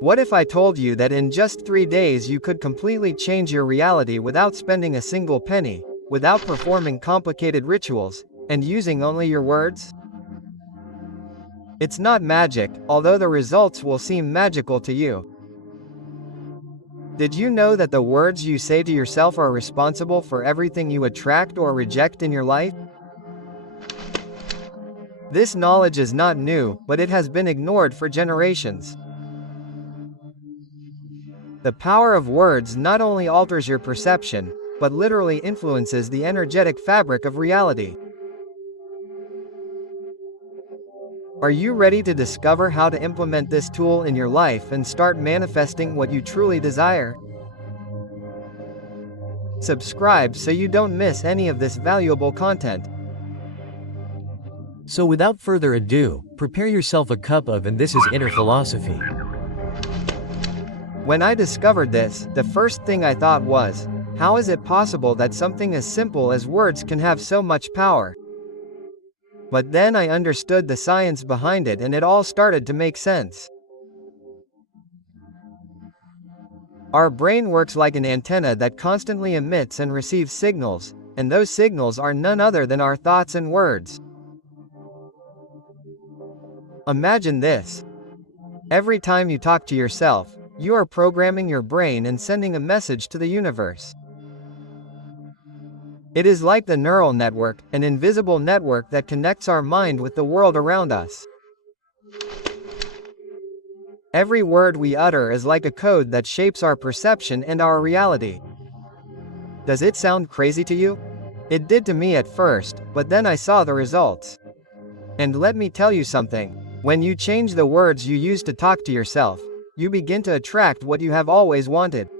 What if I told you that in just 3 days you could completely change your reality without spending a single penny, without performing complicated rituals, and using only your words? It's not magic, although the results will seem magical to you. Did you know that the words you say to yourself are responsible for everything you attract or reject in your life? This knowledge is not new, but it has been ignored for generations. The power of words not only alters your perception, but literally influences the energetic fabric of reality. Are you ready to discover how to implement this tool in your life and start manifesting what you truly desire? Subscribe so you don't miss any of this valuable content. So without further ado, prepare yourself a cup of and this is Inner Philosophy. When I discovered this, the first thing I thought was, how is it possible that something as simple as words can have so much power? But then I understood the science behind it and it all started to make sense. Our brain works like an antenna that constantly emits and receives signals, and those signals are none other than our thoughts and words. Imagine this. Every time you talk to yourself, you are programming your brain and sending a message to the universe. It is like the neural network, an invisible network that connects our mind with the world around us. Every word we utter is like a code that shapes our perception and our reality. Does it sound crazy to you? It did to me at first, but then I saw the results. And let me tell you something. When you change the words you use to talk to yourself, you begin to attract what you have always wanted.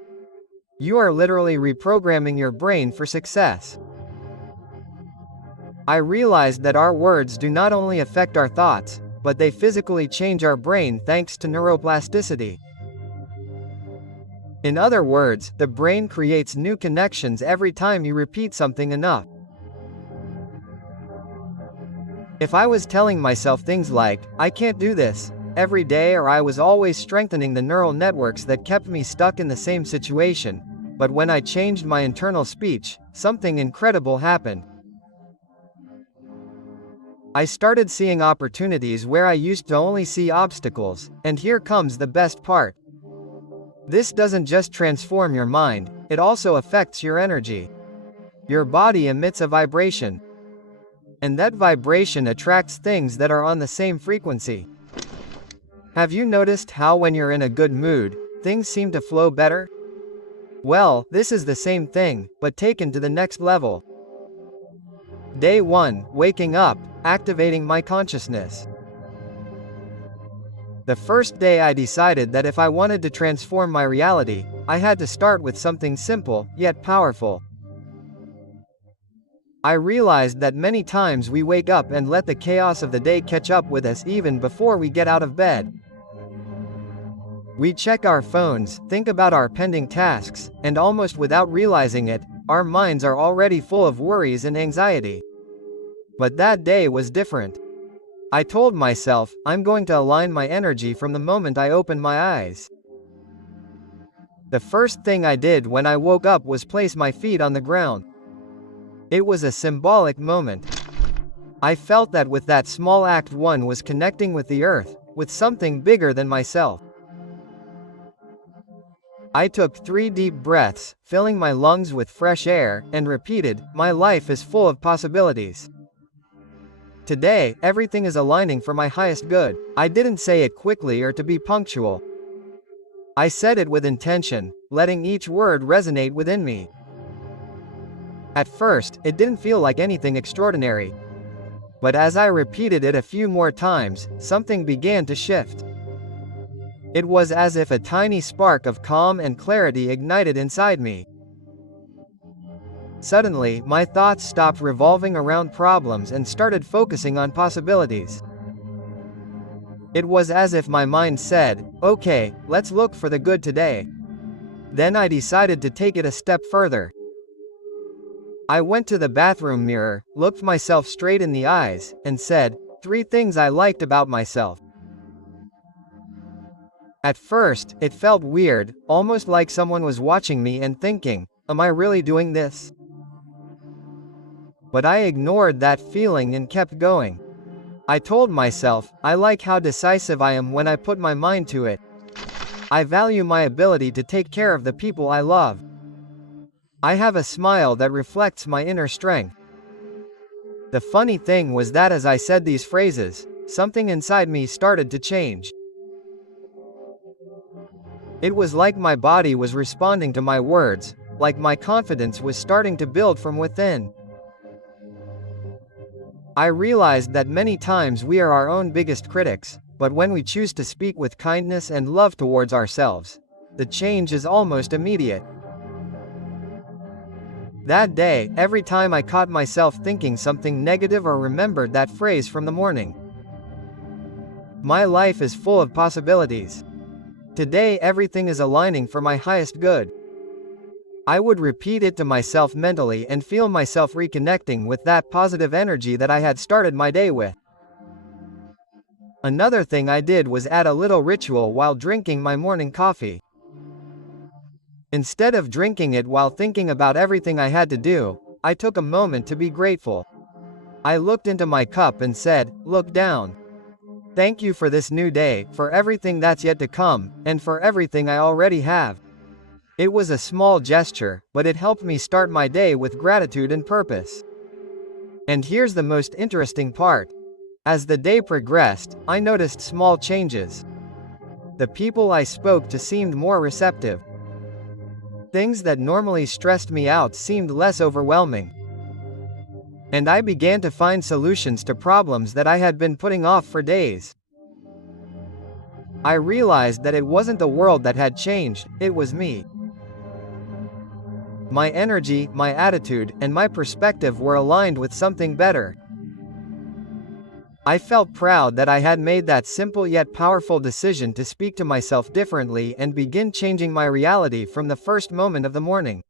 You are literally reprogramming your brain for success. I realized that our words do not only affect our thoughts, but they physically change our brain thanks to neuroplasticity. In other words, the brain creates new connections every time you repeat something enough. If I was telling myself things like, "I can't do this," every day, or I was always strengthening the neural networks that kept me stuck in the same situation, but when I changed my internal speech, something incredible happened. I started seeing opportunities where I used to only see obstacles, and here comes the best part. This doesn't just transform your mind, it also affects your energy. Your body emits a vibration. And that vibration attracts things that are on the same frequency. Have you noticed how when you're in a good mood, things seem to flow better? Well, this is the same thing, but taken to the next level. Day 1, waking up, activating my consciousness. The first day I decided that if I wanted to transform my reality, I had to start with something simple, yet powerful. I realized that many times we wake up and let the chaos of the day catch up with us even before we get out of bed. We check our phones, think about our pending tasks, and almost without realizing it, our minds are already full of worries and anxiety. But that day was different. I told myself, I'm going to align my energy from the moment I opened my eyes. The first thing I did when I woke up was place my feet on the ground. It was a symbolic moment. I felt that with that small act one was connecting with the earth, with something bigger than myself. I took 3 deep breaths, filling my lungs with fresh air, and repeated, my life is full of possibilities. Today, everything is aligning for my highest good. I didn't say it quickly or to be punctual. I said it with intention, letting each word resonate within me. At first, it didn't feel like anything extraordinary. But as I repeated it a few more times, something began to shift. It was as if a tiny spark of calm and clarity ignited inside me. Suddenly, my thoughts stopped revolving around problems and started focusing on possibilities. It was as if my mind said, okay, let's look for the good today. Then I decided to take it a step further. I went to the bathroom mirror, looked myself straight in the eyes, and said, 3 things I liked about myself. At first, it felt weird, almost like someone was watching me and thinking, am I really doing this? But I ignored that feeling and kept going. I told myself, I like how decisive I am when I put my mind to it. I value my ability to take care of the people I love. I have a smile that reflects my inner strength. The funny thing was that as I said these phrases, something inside me started to change. It was like my body was responding to my words, like my confidence was starting to build from within. I realized that many times we are our own biggest critics, but when we choose to speak with kindness and love towards ourselves, the change is almost immediate. That day, every time I caught myself thinking something negative or remembered that phrase from the morning, my life is full of possibilities. Today everything is aligning for my highest good. I would repeat it to myself mentally and feel myself reconnecting with that positive energy that I had started my day with. Another thing I did was add a little ritual while drinking my morning coffee. Instead of drinking it while thinking about everything I had to do, I took a moment to be grateful. I looked into my cup and said, "Look down. Thank you for this new day, for everything that's yet to come, and for everything I already have." It was a small gesture, but it helped me start my day with gratitude and purpose. And here's the most interesting part. As the day progressed, I noticed small changes. The people I spoke to seemed more receptive. Things that normally stressed me out seemed less overwhelming. And I began to find solutions to problems that I had been putting off for days. I realized that it wasn't the world that had changed, it was me. My energy, my attitude, and my perspective were aligned with something better. I felt proud that I had made that simple yet powerful decision to speak to myself differently and begin changing my reality from the first moment of the morning.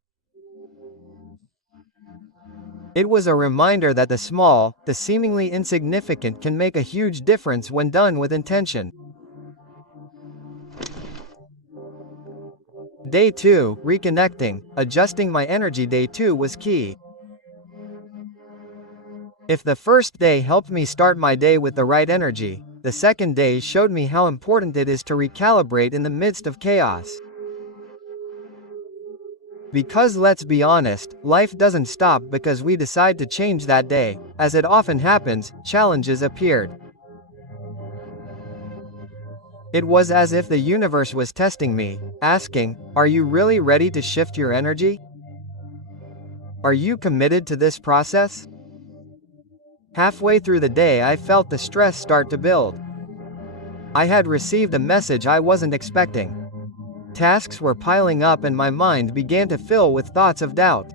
It was a reminder that the small, the seemingly insignificant can make a huge difference when done with intention. Day 2, reconnecting, adjusting my energy. Day 2 was key. If the first day helped me start my day with the right energy, the second day showed me how important it is to recalibrate in the midst of chaos. Because let's be honest, life doesn't stop because we decide to change that day. As it often happens, challenges appeared. It was as if the universe was testing me, asking, "Are you really ready to shift your energy? Are you committed to this process?" Halfway through the day I felt the stress start to build. I had received a message I wasn't expecting. Tasks were piling up and my mind began to fill with thoughts of doubt.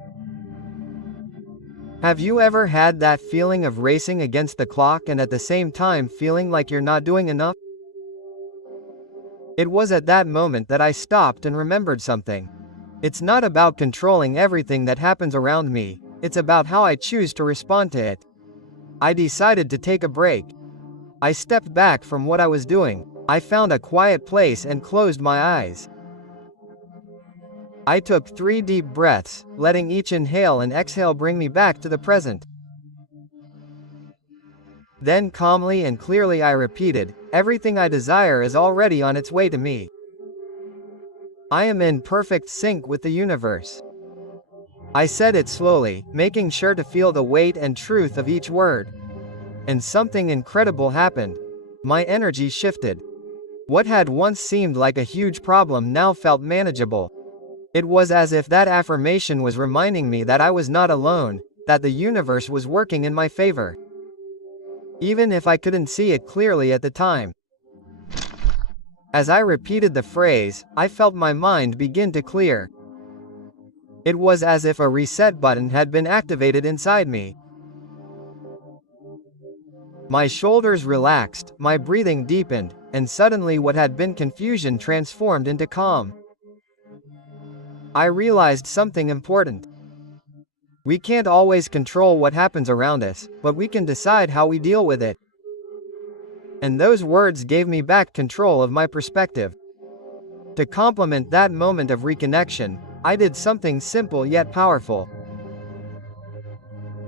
Have you ever had that feeling of racing against the clock and at the same time feeling like you're not doing enough? It was at that moment that I stopped and remembered something. It's not about controlling everything that happens around me, it's about how I choose to respond to it. I decided to take a break. I stepped back from what I was doing. I found a quiet place and closed my eyes. I took 3 deep breaths, letting each inhale and exhale bring me back to the present. Then calmly and clearly I repeated, "Everything I desire is already on its way to me. I am in perfect sync with the universe." I said it slowly, making sure to feel the weight and truth of each word. And something incredible happened. My energy shifted. What had once seemed like a huge problem now felt manageable. It was as if that affirmation was reminding me that I was not alone, that the universe was working in my favor. Even if I couldn't see it clearly at the time. As I repeated the phrase, I felt my mind begin to clear. It was as if a reset button had been activated inside me. My shoulders relaxed, my breathing deepened, and suddenly what had been confusion transformed into calm. I realized something important. We can't always control what happens around us, but we can decide how we deal with it. And those words gave me back control of my perspective. To complement that moment of reconnection, I did something simple yet powerful.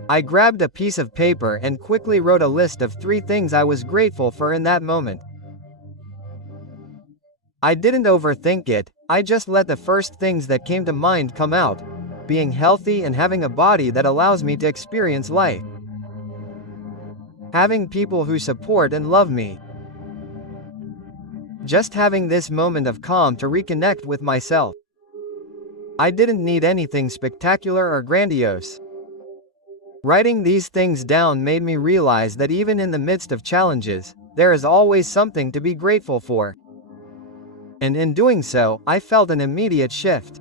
I grabbed a piece of paper and quickly wrote a list of 3 things I was grateful for in that moment. I didn't overthink it, I just let the first things that came to mind come out. Being healthy and having a body that allows me to experience life. Having people who support and love me. Just having this moment of calm to reconnect with myself. I didn't need anything spectacular or grandiose. Writing these things down made me realize that even in the midst of challenges, there is always something to be grateful for. And in doing so, I felt an immediate shift.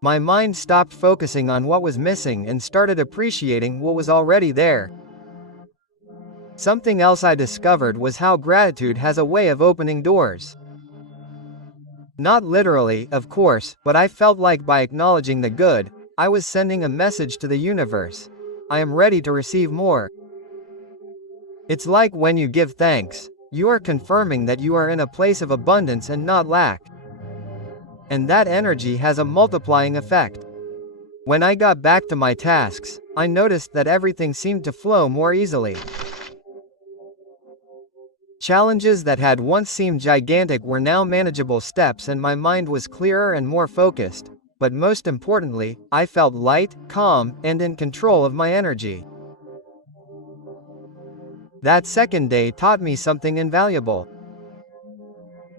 My mind stopped focusing on what was missing and started appreciating what was already there. Something else I discovered was how gratitude has a way of opening doors. Not literally, of course, but I felt like by acknowledging the good, I was sending a message to the universe. I am ready to receive more. It's like when you give thanks, you are confirming that you are in a place of abundance and not lack. And that energy has a multiplying effect. When I got back to my tasks, I noticed that everything seemed to flow more easily. Challenges that had once seemed gigantic were now manageable steps and my mind was clearer and more focused. But most importantly, I felt light, calm, and in control of my energy. That second day taught me something invaluable.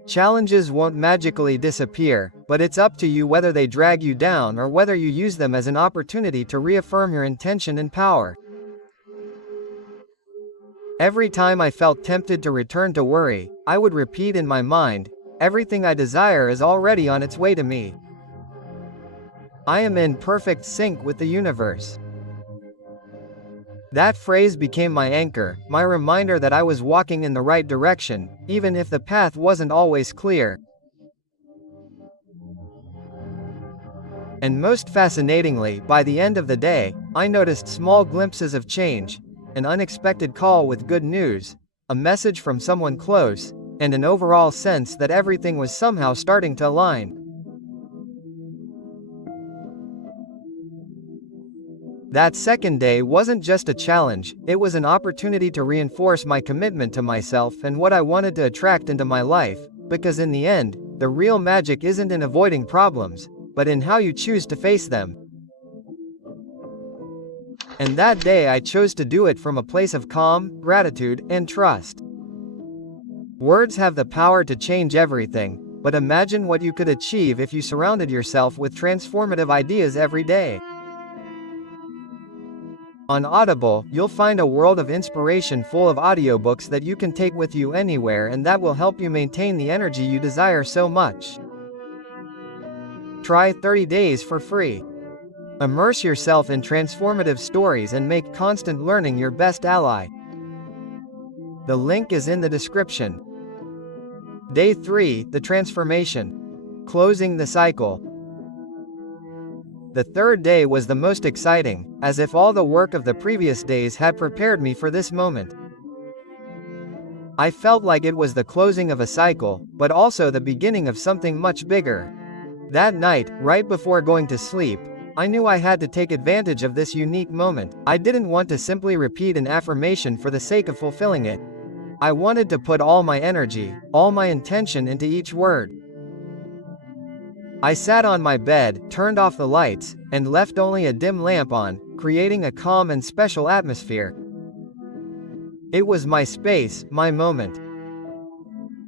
Challenges won't magically disappear, but it's up to you whether they drag you down or whether you use them as an opportunity to reaffirm your intention and power. Every time I felt tempted to return to worry, I would repeat in my mind, everything I desire is already on its way to me. I am in perfect sync with the universe. That phrase became my anchor, my reminder that I was walking in the right direction, even if the path wasn't always clear. And most fascinatingly, by the end of the day, I noticed small glimpses of change, an unexpected call with good news, a message from someone close, and an overall sense that everything was somehow starting to align. That second day wasn't just a challenge, it was an opportunity to reinforce my commitment to myself and what I wanted to attract into my life, because in the end, the real magic isn't in avoiding problems, but in how you choose to face them. And that day I chose to do it from a place of calm, gratitude, and trust. Words have the power to change everything, but imagine what you could achieve if you surrounded yourself with transformative ideas every day. On Audible, you'll find a world of inspiration full of audiobooks that you can take with you anywhere and that will help you maintain the energy you desire so much. Try 30 days for free. Immerse yourself in transformative stories and make constant learning your best ally. The link is in the description. Day 3, the transformation. Closing the cycle. The third day was the most exciting, as if all the work of the previous days had prepared me for this moment. I felt like it was the closing of a cycle, but also the beginning of something much bigger. That night, right before going to sleep, I knew I had to take advantage of this unique moment. I didn't want to simply repeat an affirmation for the sake of fulfilling it. I wanted to put all my energy, all my intention into each word. I sat on my bed, turned off the lights, and left only a dim lamp on, creating a calm and special atmosphere. It was my space, my moment.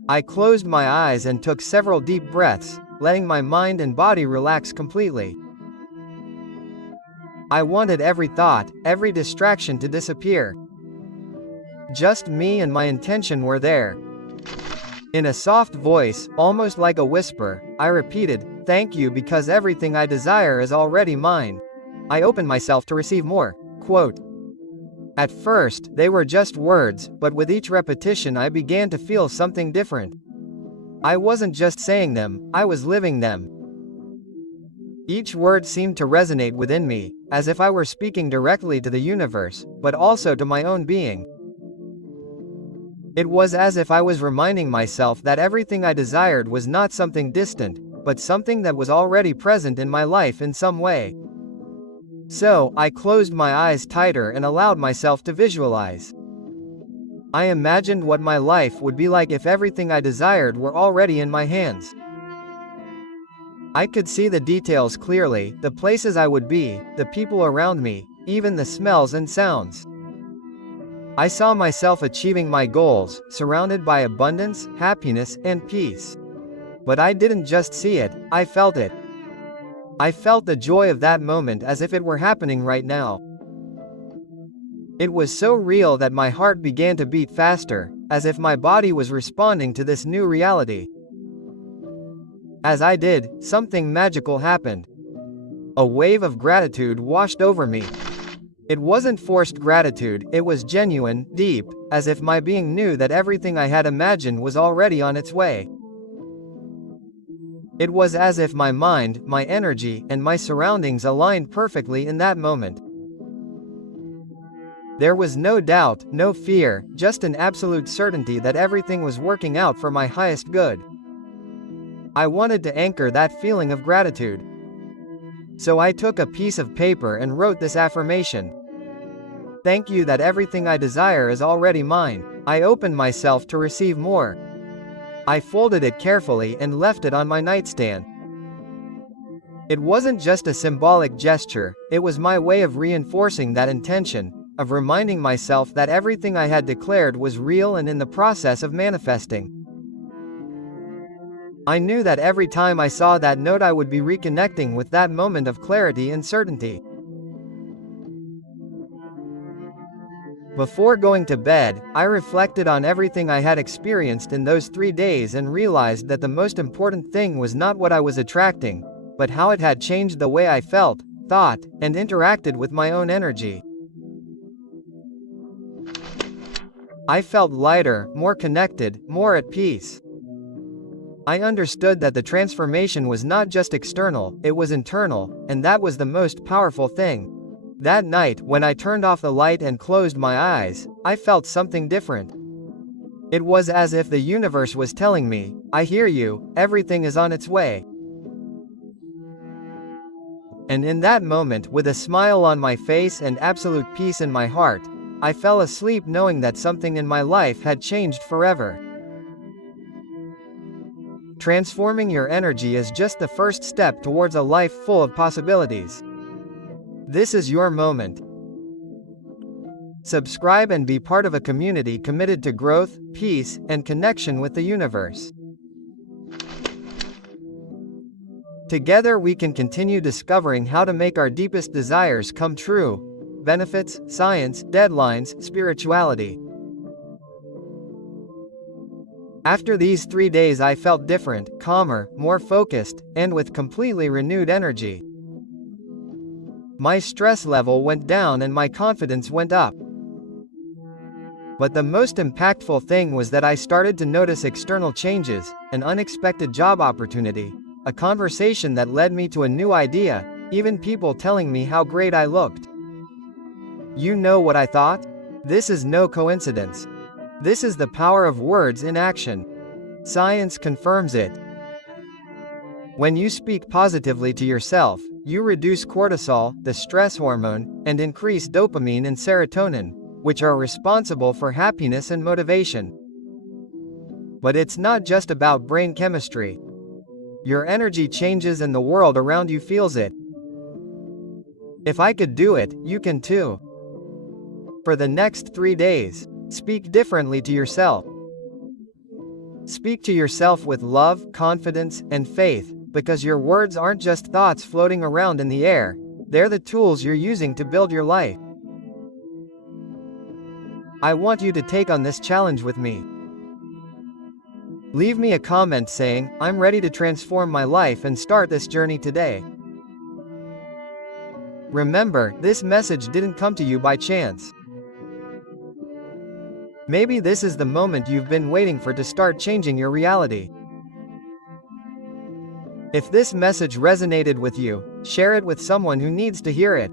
I closed my eyes and took several deep breaths, letting my mind and body relax completely. I wanted every thought, every distraction to disappear. Just me and my intention were there. In a soft voice, almost like a whisper, I repeated, "Thank you because everything I desire is already mine." I opened myself to receive more. Quote. At first, they were just words, but with each repetition I began to feel something different. I wasn't just saying them, I was living them. Each word seemed to resonate within me, as if I were speaking directly to the universe, but also to my own being. It was as if I was reminding myself that everything I desired was not something distant, but something that was already present in my life in some way. So, I closed my eyes tighter and allowed myself to visualize. I imagined what my life would be like if everything I desired were already in my hands. I could see the details clearly, the places I would be, the people around me, even the smells and sounds. I saw myself achieving my goals, surrounded by abundance, happiness, and peace. But I didn't just see it, I felt it. I felt the joy of that moment as if it were happening right now. It was so real that my heart began to beat faster, as if my body was responding to this new reality. As I did, something magical happened. A wave of gratitude washed over me. It wasn't forced gratitude, it was genuine, deep, as if my being knew that everything I had imagined was already on its way. It was as if my mind, my energy, and my surroundings aligned perfectly in that moment. There was no doubt, no fear, just an absolute certainty that everything was working out for my highest good. I wanted to anchor that feeling of gratitude. So I took a piece of paper and wrote this affirmation. Thank you that everything I desire is already mine. I opened myself to receive more. I folded it carefully and left it on my nightstand. It wasn't just a symbolic gesture, it was my way of reinforcing that intention, of reminding myself that everything I had declared was real and in the process of manifesting. I knew that every time I saw that note I would be reconnecting with that moment of clarity and certainty. Before going to bed, I reflected on everything I had experienced in those 3 days and realized that the most important thing was not what I was attracting, but how it had changed the way I felt, thought, and interacted with my own energy. I felt lighter, more connected, more at peace. I understood that the transformation was not just external, it was internal, and that was the most powerful thing. That night, when I turned off the light and closed my eyes, I felt something different. It was as if the universe was telling me, I hear you, everything is on its way. And in that moment, with a smile on my face and absolute peace in my heart, I fell asleep knowing that something in my life had changed forever. Transforming your energy is just the first step towards a life full of possibilities. This is your moment. Subscribe and be part of a community committed to growth, peace, and connection with the universe. Together we can continue discovering how to make our deepest desires come true. Benefits, science, deadlines, spirituality. After these 3 days I felt different, calmer, more focused, and with completely renewed energy. My stress level went down and my confidence went up. But the most impactful thing was that I started to notice external changes, an unexpected job opportunity, a conversation that led me to a new idea, even people telling me how great I looked. You know what I thought? This is no coincidence. This is the power of words in action. Science confirms it. When you speak positively to yourself, you reduce cortisol, the stress hormone, and increase dopamine and serotonin, which are responsible for happiness and motivation. But it's not just about brain chemistry. Your energy changes and the world around you feels it. If I could do it, you can too. For the next 3 days, speak differently to yourself. Speak to yourself with love, confidence, and faith, because your words aren't just thoughts floating around in the air, they're the tools you're using to build your life. I want you to take on this challenge with me. Leave me a comment saying, I'm ready to transform my life and start this journey today. Remember, this message didn't come to you by chance. Maybe this is the moment you've been waiting for to start changing your reality. If this message resonated with you, share it with someone who needs to hear it.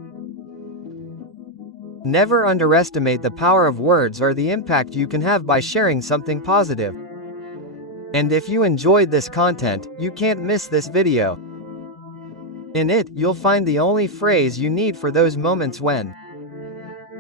Never underestimate the power of words or the impact you can have by sharing something positive. And if you enjoyed this content, you can't miss this video. In it, you'll find the only phrase you need for those moments when